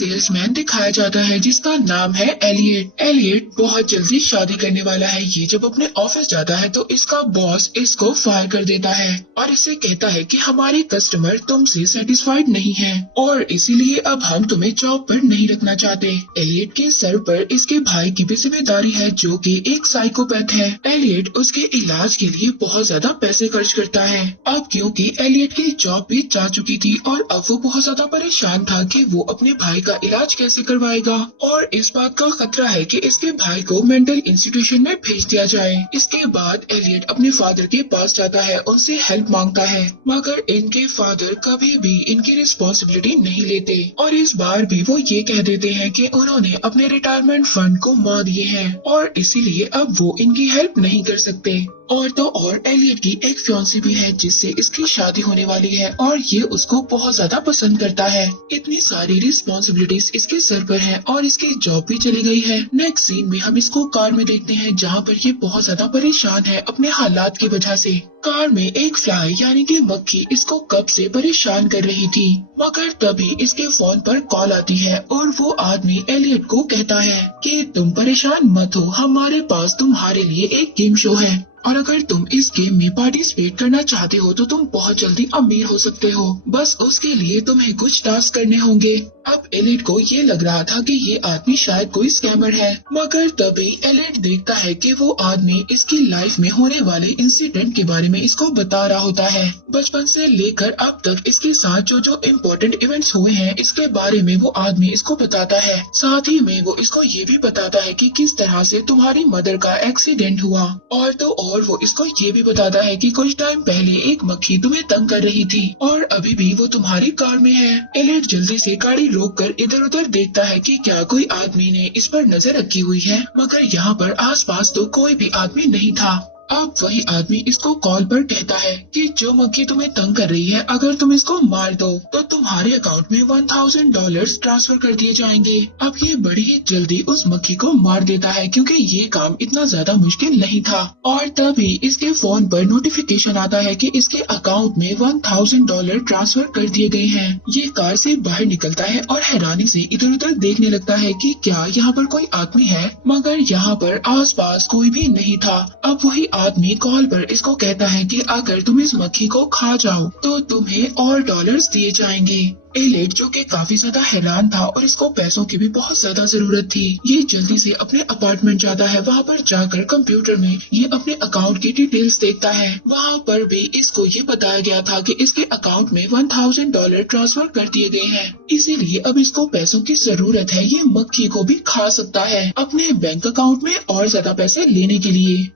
Salesman दिखाया जाता है जिसका नाम है एलियट। एलियट बहुत जल्दी शादी करने वाला है। ये जब अपने ऑफिस जाता है तो इसका बॉस इसको फायर कर देता है और इससे कहता है कि हमारे कस्टमर तुमसे सेटिस्फाइड नहीं है और इसीलिए अब हम तुम्हें जॉब पर नहीं रखना चाहते। एलियट के सर पर इसके भाई की भी जिम्मेदारी है जो कि एक साइकोपैथ है। एलियट उसके इलाज के लिए बहुत ज्यादा पैसे खर्च करता है। अब क्योंकि एलियट की जॉब भी जा चुकी थी और अब वो बहुत ज्यादा परेशान था कि वो अपने भाई का इलाज कैसे करवाएगा और इस बात का खतरा है कि इसके भाई को मेंटल इंस्टीट्यूशन में भेज दिया जाए। इसके बाद एलियट अपने फादर के पास जाता है, उनसे हेल्प मांगता है, मगर इनके फादर कभी भी इनकी रिस्पॉन्सिबिलिटी नहीं लेते और इस बार भी वो ये कह देते हैं कि उन्होंने अपने रिटायरमेंट फंड को मार दिए हैं और इसीलिए अब वो इनकी हेल्प नहीं कर सकते। और तो और एलियट की एक फियांसी भी है जिससे इसकी शादी होने वाली है और ये उसको बहुत ज्यादा पसंद करता है। इतनी सारी रिस्पॉन्सिबिलिटीज इसके सर पर है और इसकी जॉब भी चली गई है। नेक्स्ट सीन में हम इसको कार में देखते हैं जहाँ पर ये बहुत ज्यादा परेशान है अपने हालात की वजह से। कार में एक फ्लाई यानी कि मक्खी इसको कब से परेशान कर रही थी, मगर तभी इसके फोन पर कॉल आती है और वो आदमी एलियट को कहता है कि तुम परेशान मत हो, हमारे पास तुम्हारे लिए एक गेम शो है और अगर तुम इस गेम में पार्टिसिपेट करना चाहते हो तो तुम बहुत जल्दी अमीर हो सकते हो। बस उसके लिए तुम्हें कुछ टास्क करने होंगे। अब एलियट को ये लग रहा था कि ये आदमी शायद कोई स्कैमर है, मगर तभी एलियट देखता है कि वो आदमी इसकी लाइफ में होने वाले इंसिडेंट के बारे में इसको बता रहा होता है। बचपन से लेकर अब तक इसके साथ जो जो इम्पोर्टेंट इवेंट्स हुए हैं इसके बारे में वो आदमी इसको बताता है। साथ ही में वो इसको ये भी बताता है कि किस तरह से तुम्हारी मदर का एक्सीडेंट हुआ और तो और वो इसको ये भी बताता है कि कुछ टाइम पहले एक मक्खी तुम्हें तंग कर रही थी और अभी भी वो तुम्हारी कार में है। एलियट जल्दी से गाड़ी रोककर इधर उधर देखता है कि क्या कोई आदमी ने इस पर नजर रखी हुई है, मगर यहाँ पर आसपास तो कोई भी आदमी नहीं था। अब वही आदमी इसको कॉल पर कहता है कि जो मक्खी तुम्हें तंग कर रही है अगर तुम इसको मार दो तो तुम्हारे अकाउंट में $1000 ट्रांसफर कर दिए जाएंगे। अब ये बड़ी ही जल्दी उस मक्खी को मार देता है क्योंकि ये काम इतना ज्यादा मुश्किल नहीं था और तभी इसके फोन पर नोटिफिकेशन आता है कि इसके अकाउंट में $1000 ट्रांसफर कर दिए गए हैं। ये कार से बाहर निकलता है और हैरानी से इधर उधर देखने लगता है कि क्या यहाँ पर कोई आदमी है, मगर यहाँ पर आसपास कोई भी नहीं था। अब वही आदमी कॉल पर इसको कहता है कि अगर तुम इस मक्खी को खा जाओ तो तुम्हें और डॉलर्स दिए जाएंगे। एलियट जो कि काफी ज्यादा हैरान था और इसको पैसों की भी बहुत ज्यादा जरूरत थी, ये जल्दी से अपने अपार्टमेंट जाता है। वहाँ पर जाकर कंप्यूटर में ये अपने अकाउंट की डिटेल्स देखता है। वहाँ पर भी इसको ये बताया गया था कि इसके अकाउंट में $1000 ट्रांसफर कर दिए गए हैं, इसीलिए अब इसको पैसों की जरूरत है। ये मक्खी को भी खा सकता है अपने बैंक अकाउंट में और ज्यादा पैसे लेने के लिए।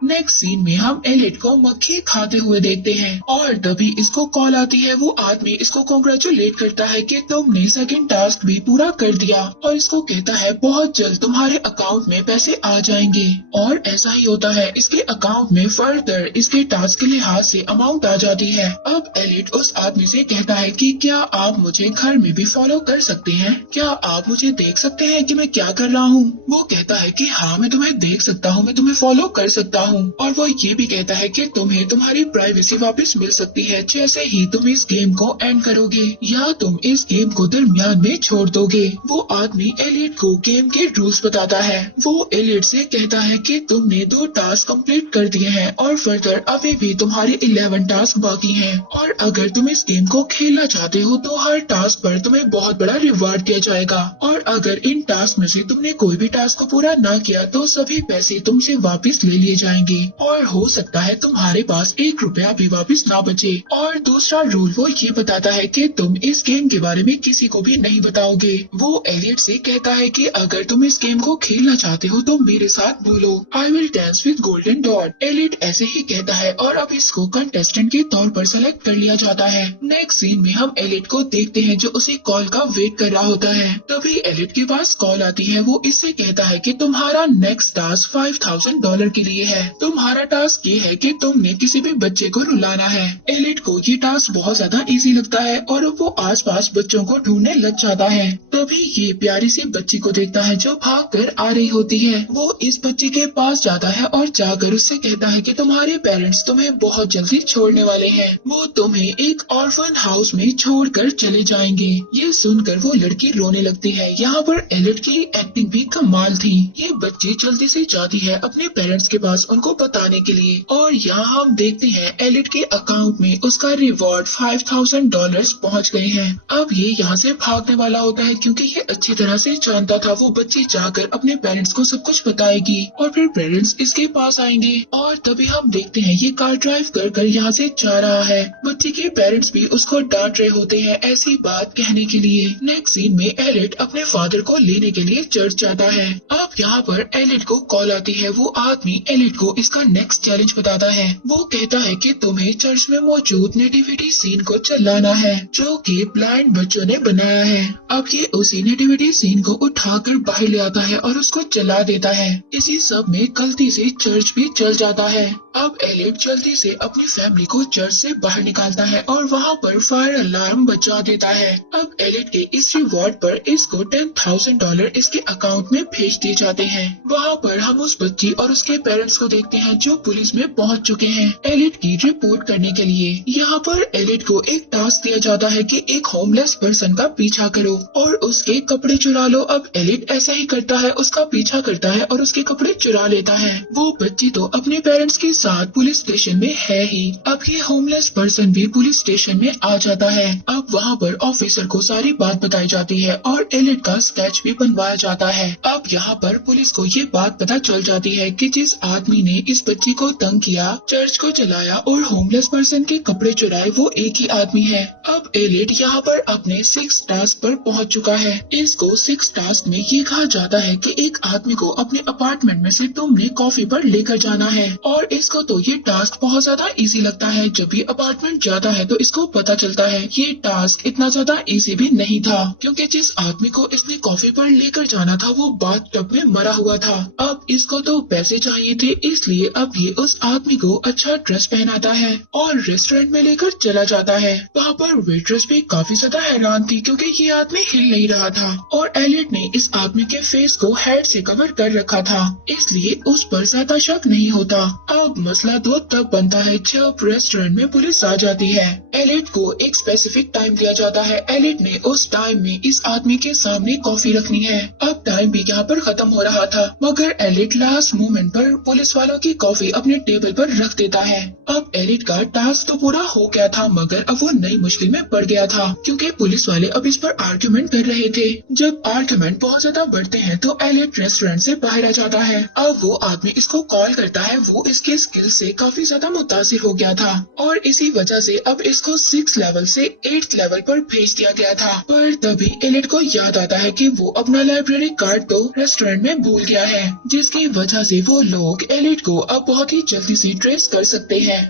नेक्स्ट सीन में हम एलियट को मक्खी खाते हुए देखते हैं और तभी इसको कॉल आती है। वो आदमी इसको कांग्रेचुलेट करता है कि तुमने सेकंड टास्क भी पूरा कर दिया और इसको कहता है बहुत जल्द तुम्हारे अकाउंट में पैसे आ जाएंगे और ऐसा ही होता है। इसके अकाउंट में फर्दर इसके टास्क के लिहाज से अमाउंट आ जाती है। अब एलियट उस आदमी से कहता है कि क्या आप मुझे घर में भी फॉलो कर सकते हैं, क्या आप मुझे देख सकते हैं कि मैं क्या कर रहा हूँ। वो कहता है कि हाँ मैं तुम्हें देख सकता हूँ, मैं तुम्हें फॉलो कर सकता हूँ और वो ये भी कहता है कि तुम्हें तुम्हारी प्राइवेसी वापस मिल सकती है जैसे ही तुम इस गेम को एंड करोगे या तुम इस गेम को दरमियान में छोड़ दोगे। वो आदमी एलियट को गेम के रूल्स बताता है। वो एलियट से कहता है कि तुमने 2 टास्क कंप्लीट कर दिए हैं और फर्दर अभी भी तुम्हारे 11 टास्क बाकी हैं और अगर तुम इस गेम को खेलना चाहते हो तो हर टास्क पर तुम्हें बहुत बड़ा रिवार्ड दिया जाएगा और अगर इन टास्क में से तुमने कोई भी टास्क को पूरा ना किया तो सभी पैसे तुमसे वापस ले लिए जाएंगे और हो सकता है तुम्हारे पास 1 रुपया भी वापस ना बचे। और दूसरा रूल वो ये बताता है कि तुम इस गेम के बारे में किसी को भी नहीं बताओगे। वो एलियट से कहता है कि अगर तुम इस गेम को खेलना चाहते हो तो मेरे साथ बोलो, I will dance with golden dot. Elliot ऐसे ही कहता है और अब इसको कंटेस्टेंट के तौर पर सेलेक्ट कर लिया जाता है। नेक्स्ट सीन में हम एलियट को देखते हैं जो उसी कॉल का वेट कर रहा होता है। तभी एलियट के पास कॉल आती है। वो इससे कहता है कि तुम्हारा नेक्स्ट टास्क $5000 के लिए है। तुम्हारा टास्क ये है कि तुमने किसी भी बच्चे को रुलाना है। एलियट को ये टास्क बहुत ज्यादा इजी लगता है और वो आसपास बच्चों को ढूंढने लग जाता है। तभी ये प्यारी सी बच्ची को देखता है जो भाग कर आ रही होती है। वो इस बच्ची के पास जाता है और जाकर उससे कहता है कि तुम्हारे पेरेंट्स तुम्हें बहुत जल्दी छोड़ने वाले हैं। वो तुम्हें एक ऑर्फन हाउस में छोड़कर चले जाएंगे। ये सुनकर वो लड़की रोने लगती है। यहाँ पर एलिट की एक्टिंग भी कमाल थी। ये बच्ची जल्दी से जाती है अपने पेरेंट्स के पास उनको बताने के लिए, और यहाँ हम देखते हैं एलिट के अकाउंट में उसका रिवॉर्ड $5000 पहुँच गए हैं। अब ये यहाँ से भागने वाला होता है क्योंकि ये अच्छी तरह से जानता था वो बच्ची जाकर अपने पेरेंट्स को सब कुछ बताएगी और फिर पेरेंट्स इसके पास आएंगे। और तभी हम देखते हैं ये कार ड्राइव कर कर यहाँ से जा रहा है। बच्ची के पेरेंट्स भी उसको डांट रहे होते हैं ऐसी बात कहने के लिए। नेक्स्ट सीन में एलिट अपने फादर को लेने के लिए चर्च जाता है। अब यहाँ पर एलिट को कॉल आती है। वो आदमी एलिट को इसका नेक्स्ट चैलेंज बताता है। वो कहता है कि तुम्हें चर्च में मौजूद नेटिविटी सीन को चलाना है जो कि ब्लाइंड बच्चों ने बनाया है। अब ये उसी नेटिविटी सीन को उठाकर बाहर ले आता है और उसको जला देता है। इसी सब में गलती से चर्च भी जल जाता है। अब एलिट जल्दी से अपनी फैमिली को चर्च से बाहर निकालता है और वहाँ पर फायर अलार्म बजा देता है। अब एलिट के इस रिवॉर्ड पर इसको $10,000 इसके अकाउंट में भेज दिए जाते हैं। वहाँ पर हम उस बच्ची और उसके पेरेंट्स को देखते हैं जो पुलिस में पहुँच चुके हैं एलिट की रिपोर्ट करने के लिए। यहाँ पर एलिट को एक टास्क दिया जाता है कि एक होमलेस पर्सन का पीछा करो और उसके कपड़े चुरा लो। अब एलिट ऐसा ही करता है, उसका पीछा करता है और उसके कपड़े चुरा लेता है। वो बच्ची तो अपने पेरेंट्स के साथ पुलिस स्टेशन में है ही। अब ये होमलेस पर्सन भी पुलिस स्टेशन में आ जाता है। अब वहाँ पर ऑफिसर को सारी बात बताई जाती है और एलिट का स्केच भी बनवाया जाता है। अब यहाँ पर पुलिस को ये बात पता चल जाती है कि जिस आदमी ने इस बच्ची को तंग किया, चर्च को जलाया और होमलेस पर्सन के कपड़े चुराए वो एक ही आदमी है। अब एलिट यहाँ पर अपने 6 टास्क पर पहुँच चुका है। इसको 6 टास्क में ये कहा जाता है कि एक आदमी को अपने अपार्टमेंट में से तुमने कॉफी पर लेकर जाना है और इसको तो ये टास्क बहुत ज्यादा इजी लगता है। जब ये अपार्टमेंट जाता है तो इसको पता चलता है ये टास्क इतना ज्यादा इजी भी नहीं था क्योंकि जिस आदमी को इसने कॉफी पर लेकर जाना था वो बाथटब में मरा हुआ था। अब इसको तो पैसे चाहिए थे, इसलिए अब ये उस आदमी को अच्छा ड्रेस पहनाता है और रेस्टोरेंट में लेकर चला जाता है। वहाँ पर वेट्रेस भी काफी ज्यादा हैरान थी क्योंकि ये आदमी हिल नहीं रहा था और एलिट ने इस आदमी के फेस को हेड से कवर कर रखा था, इसलिए उस पर ज्यादा शक नहीं होता। अब मसला तो तब बनता है जब रेस्टोरेंट में पुलिस आ जाती है। एलिट को एक स्पेसिफिक टाइम दिया जाता है। एलिट ने उस टाइम में इस आदमी के सामने कॉफी रखनी है। अब टाइम भी यहाँ पर खत्म हो रहा था मगर एलिट लास्ट मोमेंट पर पुलिस वालों की कॉफी अपने टेबल पर रख देता है। अब एलिट का टास्क तो पूरा हो गया था मगर अब वो नई मुश्किल में पड़ गया था क्योंकि पुलिस वाले अब इस पर आर्ग्यूमेंट कर रहे थे। जब आर्ग्यूमेंट बहुत ज्यादा बढ़ते हैं तो एलिट रेस्टोरेंट से बाहर आ जाता है। अब वो आदमी इसको कॉल करता है। वो इसके स्किल से काफी ज्यादा मुतासिर हो गया था और इसी वजह से अब इसको 6 लेवल से 8th लेवल पर भेज दिया गया था। पर तभी एलिट को याद आता है कि वो अपना लाइब्रेरी कार्ड तो रेस्टोरेंट में भूल गया है, जिसकी वजह से वो लोग एलिट को अब बहुत ही जल्दी से ट्रेस कर सकते हैं।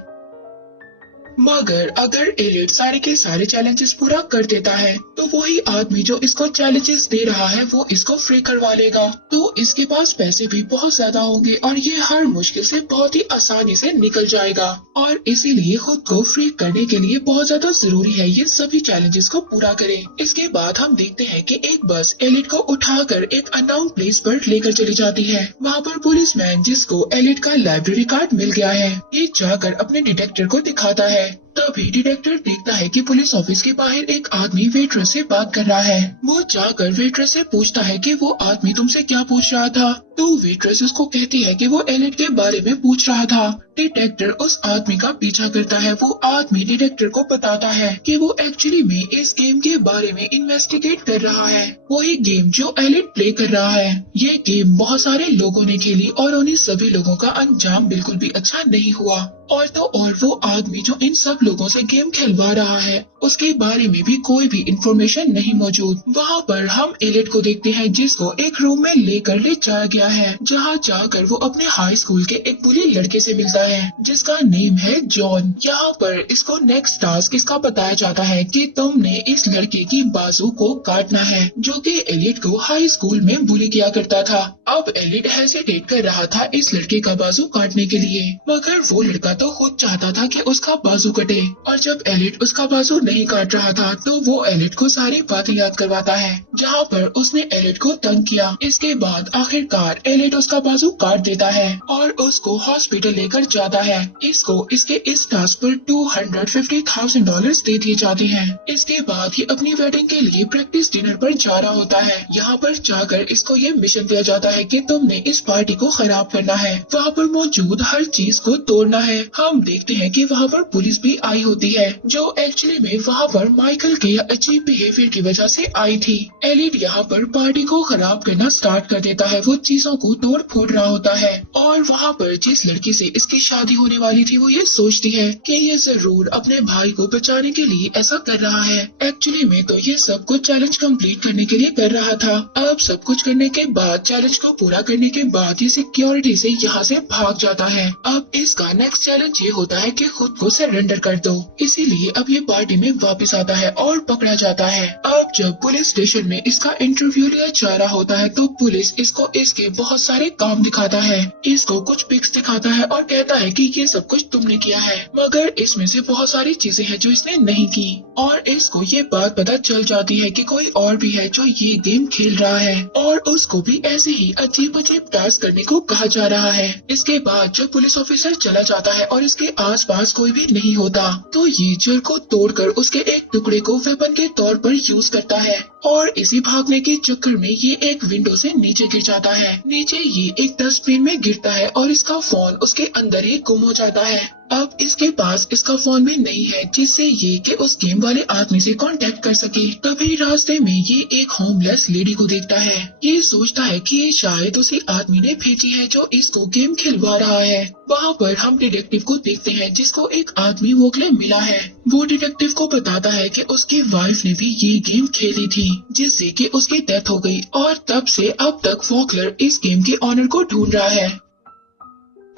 मगर अगर एलिट सारे के सारे चैलेंजेस पूरा कर देता है तो वही आदमी जो इसको चैलेंजेस दे रहा है वो इसको फ्री करवा लेगा। तो इसके पास पैसे भी बहुत ज्यादा होंगे और ये हर मुश्किल से बहुत ही आसानी से निकल जाएगा और इसीलिए खुद को फ्री करने के लिए बहुत ज्यादा जरूरी है ये सभी चैलेंजेस को पूरा करे। इसके बाद हम देखते हैं कि एक बस एलिट को उठाकर एक अननोन प्लेस पर लेकर चली जाती है। वहाँ पर पुलिसमैन जिसको एलिट का लाइब्रेरी कार्ड मिल गया है ये जाकर अपने डिटेक्टर को दिखाता है। तभी डिटेक्टर देखता है कि पुलिस ऑफिस के बाहर एक आदमी वेट्रेस से बात कर रहा है। वो जाकर वेट्रेस से पूछता है कि वो आदमी तुमसे क्या पूछ रहा था। तो वेट्रेस उसको कहती है कि वो एलिट के बारे में पूछ रहा था। डिटेक्टर उस आदमी का पीछा करता है। वो आदमी डिटेक्टर को बताता है कि वो एक्चुअली में इस गेम के बारे में इन्वेस्टिगेट कर रहा है, वही गेम जो एलिट प्ले कर रहा है। ये गेम बहुत सारे लोगों ने खेली और उन्हीं सभी लोगों का अंजाम बिल्कुल भी अच्छा नहीं हुआ। और तो और वो आदमी जो इन सब लोगों से गेम खेलवा रहा है उसके बारे में भी कोई भी इंफॉर्मेशन नहीं मौजूद। वहाँ पर हम एलिट को देखते हैं जिसको एक रूम में लेकर ले जाया गया है, जहाँ जाकर वो अपने हाई स्कूल के एक बुली लड़के से मिलता है जिसका नेम है जॉन। यहाँ पर इसको नेक्स्ट टास्क इसका बताया जाता है कि तुमने इस लड़के की बाजू को काटना है जो कि एलिट को हाई स्कूल में बुली किया करता था। अब एलिट हेसिटेट कर रहा था इस लड़के का बाजू काटने के लिए मगर वो लड़का तो खुद चाहता था कि उसका बाजू कटे काटे। और जब एलिट उसका बाजू नहीं काट रहा था तो वो एलिट को सारी बातें याद करवाता है जहाँ पर उसने एलिट को तंग किया। इसके बाद आखिरकार एलिट उसका बाजू काट देता है और उसको हॉस्पिटल लेकर जाता है। इसको इसके इस टास्क पर $250,000 दे दिए जाते हैं। इसके बाद ये अपनी वेडिंग के लिए प्रैक्टिस डिनर पर जा रहा होता है। यहाँ पर जाकर इसको ये मिशन दिया जाता है कि तुमने इस पार्टी को खराब करना है, वहाँ पर मौजूद हर चीज को तोड़ना है। हम देखते हैं कि वहाँ पर पुलिस भी आई होती है जो एक्चुअली में वहाँ पर माइकल के अजीब बिहेवियर की वजह से आई थी। एलिट यहाँ पर पार्टी को खराब करना स्टार्ट कर देता है। वो चीजों को तोड़ फोड़ रहा होता है और वहाँ पर जिस लड़की से इसकी शादी होने वाली थी वो ये सोचती है कि ये जरूर अपने भाई को बचाने के लिए ऐसा कर रहा है। एक्चुअली में तो ये सब कुछ चैलेंज कंप्लीट करने के लिए कर रहा था। अब सब कुछ करने के बाद, चैलेंज को पूरा करने के बाद ये सिक्योरिटी से यहाँ से भाग जाता है। अब इसका नेक्स्ट चैलेंज ये होता है कि खुद को सरेंडर कर दो। इसीलिए अब ये पार्टी में वापस आता है और पकड़ा जाता है। अब जब पुलिस स्टेशन में इसका इंटरव्यू लिया जा रहा होता है तो पुलिस इसको इसके बहुत सारे काम दिखाता है। इसको कुछ पिक्स दिखाता है और कहता है कि ये सब कुछ तुमने किया है, मगर इसमें से बहुत सारी चीजें हैं जो इसने नहीं की। और इसको ये बात पता चल जाती है कि कोई और भी है जो ये गेम खेल रहा है और उसको भी ऐसे ही अजीब अजीब टास्क करने को कहा जा रहा है। इसके बाद जब पुलिस ऑफिसर चला जाता है और इसके आसपास कोई भी नहीं होता तो ये जड़ को तोड़कर उसके एक टुकड़े को वेपन के तौर पर यूज करता है और इसी भागने के चक्कर में ये एक विंडो से नीचे गिर जाता है। नीचे ये एक डस्टबिन में गिरता है और इसका फोन उसके अंदर ही गुम हो जाता है। अब इसके पास इसका फोन भी नहीं है जिससे ये कि उस गेम वाले आदमी से कांटेक्ट कर सके। तभी रास्ते में ये एक होमलेस लेडी को देखता है। ये सोचता है कि ये शायद उसी आदमी ने भेजी है जो इसको गेम खिलवा रहा है। वहाँ पर हम डिटेक्टिव को देखते हैं जिसको एक आदमी वोकले मिला है। वो डिटेक्टिव को बताता है कि उसकी वाइफ ने भी ये गेम खेली थी जिससे कि उसकी डेथ हो गई और तब से अब तक वोकलर इस गेम के ऑनर को ढूंढ रहा है।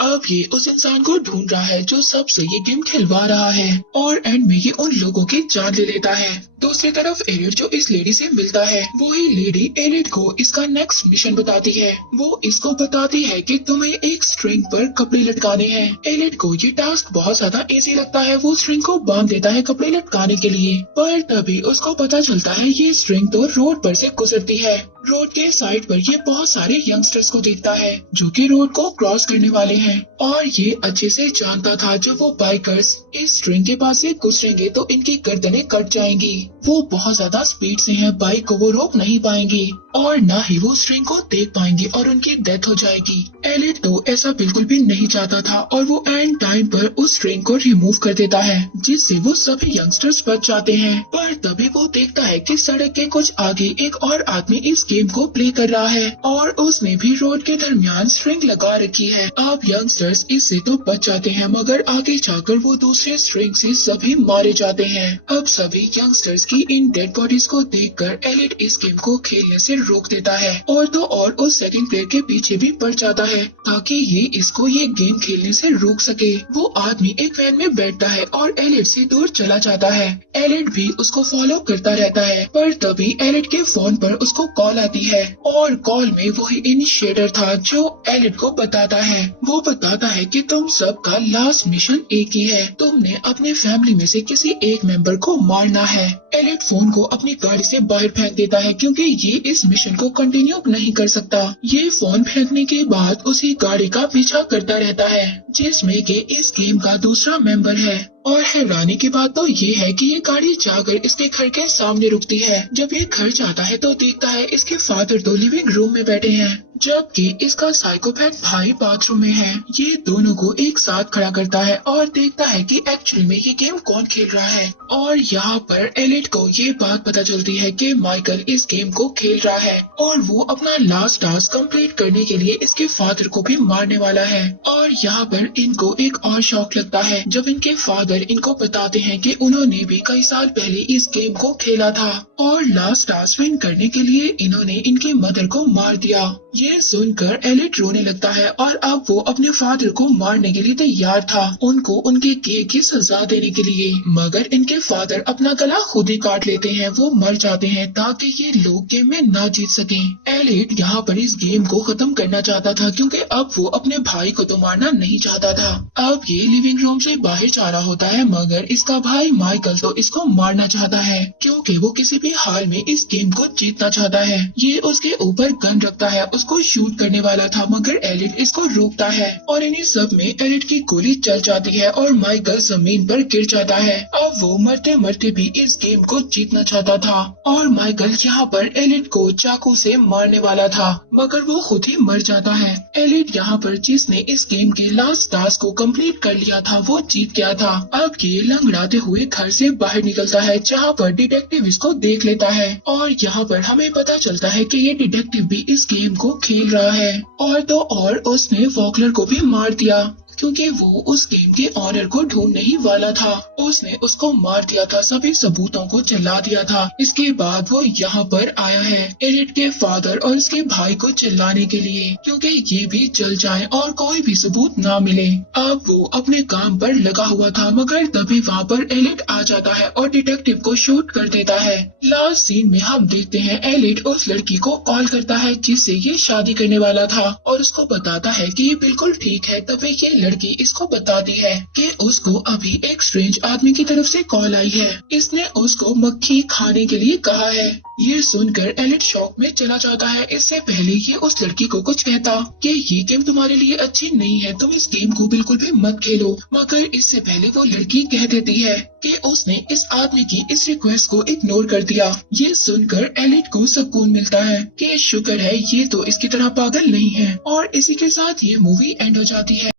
अब ये उस इंसान को ढूंढ रहा है जो सबसे ये गेम खिलवा रहा है और एंड में ये उन लोगों की जान ले लेता है। दूसरी तरफ एलिट जो इस लेडी से मिलता है वही लेडी एलिट को इसका नेक्स्ट मिशन बताती है। वो इसको बताती है कि तुम्हें एक स्ट्रिंग पर कपड़े लटकाने हैं। एलिट को ये टास्क बहुत ज्यादा इजी लगता है। वो स्ट्रिंग को बांध देता है कपड़े लटकाने के लिए, पर तभी उसको पता चलता है ये स्ट्रिंग तो रोड पर से गुजरती है। रोड के साइड पर ये बहुत सारे यंगस्टर्स को देखता है जो कि रोड को क्रॉस करने वाले हैं और ये अच्छे से जानता था जब वो बाइकर्स इस स्ट्रिंग के पास से गुजरेंगे तो इनकी गर्दनें कट जाएंगी। वो बहुत ज्यादा स्पीड से हैं, बाइक को वो रोक नहीं पाएंगे और न ही वो स्ट्रिंग को देख पाएंगे और उनकी डेथ हो जाएगी। एलिट तो ऐसा बिल्कुल भी नहीं चाहता था और वो एंड टाइम पर उस स्ट्रिंग को रिमूव कर देता है जिससे वो सभी यंगस्टर्स बच जाते हैं। पर तभी वो देखता है कि सड़क के कुछ आगे एक और आदमी इस गेम को प्ले कर रहा है और उसने भी रोड के दरमियान स्ट्रिंग लगा रखी है। अब यंगस्टर्स इससे तो बच जाते हैं मगर आगे जाकर वो दूसरे स्ट्रिंग से सभी मारे जाते हैं। अब सभी यंगस्टर्स की इन डेड बॉडीज को देखकर एलिट इस गेम को खेलने से रोक देता है और तो और उस सेकंड प्लेयर के पीछे भी पड़ जाता है ताकि ये इसको ये गेम खेलने से रोक सके। वो आदमी एक वैन में बैठता है और एलिट से दूर चला जाता है। एलिट भी उसको फॉलो करता रहता है पर तभी एलिट के फोन पर उसको कॉल आती है और कॉल में वही इनिशिएटर था जो एलिट को बताता है। वो बताता है कि तुम सबका लास्ट मिशन एक ही है, तुमने अपने फैमिली में से किसी एक मेंबर को मारना है। एलिट फोन को अपनी गाड़ी से बाहर फेंक देता है क्योंकि ये इस मिशन को कंटिन्यू नहीं कर सकता। ये फोन फेंकने के बाद उसी गाड़ी का पीछा करता रहता है जिसमें कि इस गेम का दूसरा मेंबर है। और हैरानी की बात तो ये है कि ये गाड़ी जाकर इसके घर के सामने रुकती है। जब ये घर जाता है तो देखता है इसके फादर तो लिविंग रूम में बैठे हैं जबकि इसका साइकोपैथ भाई बाथरूम में है। ये दोनों को एक साथ खड़ा करता है और देखता है कि एक्चुअली में ये गेम कौन खेल रहा है। और यहाँ पर एलिट को ये बात पता चलती है कि माइकल इस गेम को खेल रहा है और वो अपना लास्ट टास्क कंप्लीट करने के लिए इसके फादर को भी मारने वाला है। और यहाँ पर इनको एक और शौक लगता है जब इनके फादर इनको बताते हैं कि उन्होंने भी कई साल पहले इस गेम को खेला था और लास्ट टास्क विन करने के लिए इन्होंने इनकी मदर को मार दिया। ये सुनकर एलिट रोने लगता है और अब वो अपने फादर को मारने के लिए तैयार था, उनको उनके किए की सजा देने के लिए। मगर इनके फादर अपना गला खुद ही काट लेते हैं, वो मर जाते हैं ताकि ये लोग गेम में ना जीत सकें। एलिट यहाँ पर इस गेम को खत्म करना चाहता था क्योंकि अब वो अपने भाई को तो मारना नहीं चाहता था। अब ये लिविंग रूम से बाहर जा रहा होता होता है, मगर इसका भाई माइकल तो इसको मारना चाहता है क्योंकि वो किसी भी हाल में इस गेम को जीतना चाहता है। ये उसके ऊपर गन रखता है, उसको शूट करने वाला था, मगर एलिट इसको रोकता है और इन्हीं सब में एलिट की गोली चल जाती है और माइकल जमीन पर गिर जाता है। अब वो मरते मरते भी इस गेम को जीतना चाहता था और माइकल यहाँ पर एलिट को चाकू से मारने वाला था, मगर वो खुद ही मर जाता है। एलिट यहाँ पर जिसने इस गेम के लास्ट टास्क को कंप्लीट कर लिया था वो जीत गया था। अब ये लंगड़ाते हुए घर से बाहर निकलता है जहाँ पर डिटेक्टिव इसको देख लेता है और यहाँ पर हमें पता चलता है कि ये डिटेक्टिव भी इस गेम को खेल रहा है। और तो और उसने वॉकलर को भी मार दिया क्योंकि वो उस गेम के ऑनर को ढूंढने ही वाला था। उसने उसको मार दिया था, सभी सबूतों को जला दिया था। इसके बाद वो यहाँ पर आया है एलिट के फादर और उसके भाई को चिल्लाने के लिए क्योंकि ये भी जल जाए और कोई भी सबूत ना मिले। अब वो अपने काम पर लगा हुआ था, मगर तभी वहाँ पर एलिट आ जाता है और डिटेक्टिव को शूट कर देता है। लास्ट सीन में हम देखते हैं एलिट उस लड़की को कॉल करता है जिससे ये शादी करने वाला था और उसको बताता है कि ये बिल्कुल ठीक है। तभी ये लड़की इसको बताती है कि उसको अभी एक स्ट्रेंज आदमी की तरफ से कॉल आई है, इसने उसको मक्खी खाने के लिए कहा है। ये सुनकर एलिट शॉक में चला जाता है। इससे पहले ये उस लड़की को कुछ कहता कि ये गेम तुम्हारे लिए अच्छी नहीं है, तुम इस गेम को बिल्कुल भी मत खेलो, मगर इससे पहले वो लड़की कह देती है कि उसने इस आदमी की इस रिक्वेस्ट को इग्नोर कर दिया। ये सुनकर एलिट को सुकून मिलता है कि शुक्र है ये तो इसकी तरह पागल नहीं है। और इसी के साथ ये मूवी एंड हो जाती है।